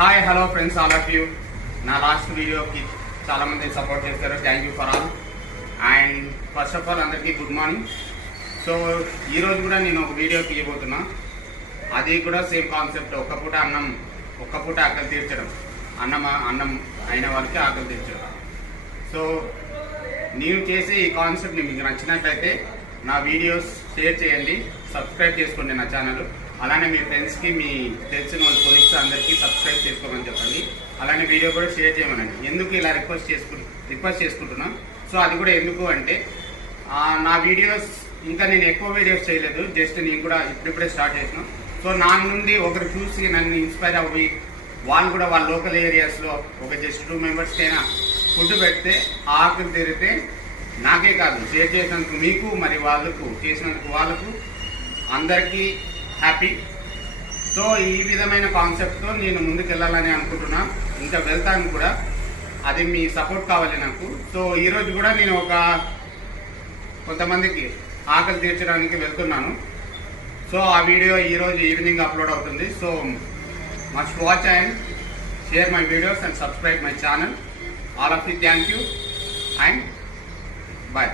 Hi hello friends, all of you. నా last వీడియోకి చాలామంది సపోర్ట్ చేస్తారు. Thank you for all. And first of all అందరికీ good morning. So ఈరోజు కూడా నేను ఒక వీడియో తీయబోతున్నా. అది కూడా సేమ్ కాన్సెప్ట్. ఒక్క పూట ఆకలి తీర్చడం, అన్నం అయిన వాళ్ళకి ఆకలి తీర్చడం. సో నేను చేసే ఈ కాన్సెప్ట్ని మీకు నచ్చినట్లయితే నా వీడియోస్ షేర్ చేయండి, సబ్స్క్రైబ్ చేసుకోండి నా ఛానల్. అలానే మీ ఫ్రెండ్స్కి, మీ తెలిసిన వాళ్ళ కొలీగ్స్ అందరికీ సబ్స్క్రైబ్ చేసుకోమని చెప్పండి. అలానే వీడియో కూడా షేర్ చేయమనండి. ఎందుకు ఇలా రిక్వెస్ట్ చేసుకుంటున్నా. సో అది కూడా ఎందుకు అంటే, నా వీడియోస్ ఇంకా నేను ఎక్కువ వీడియోస్ చేయలేదు. జస్ట్ నేను కూడా ఇప్పుడిప్పుడే స్టార్ట్ చేసిన. సో నా నుండి ఒకరు చూసి నన్ను ఇన్స్పైర్ అవ్వి వాళ్ళు కూడా వాళ్ళ లోకల్ ఏరియాస్లో ఒక జస్ట్ 2 మెంబర్స్కైనా ఫుడ్ పెడితే ఆకలి తీరితే నాకే కాదు, షేర్ చేసినందుకు మీకు, మరి వాళ్ళకు చేసినందుకు వాళ్ళకు అందరికీ హ్యాపీ. సో ఈ విధమైన కాన్సెప్ట్తో నేను ముందుకెళ్ళాలని అనుకుంటున్నా. ఇంకా వెళ్తాను కూడా. అది మీ సపోర్ట్ కావాలి నాకు. సో ఈరోజు కూడా నేను కొంతమందికి ఆకలి తీర్చడానికి వెళ్తున్నాను. సో ఆ వీడియో ఈరోజు ఈవినింగ్ అప్లోడ్ అవుతుంది. So must watch and share my videos and subscribe my channel. All of you thank you and bye.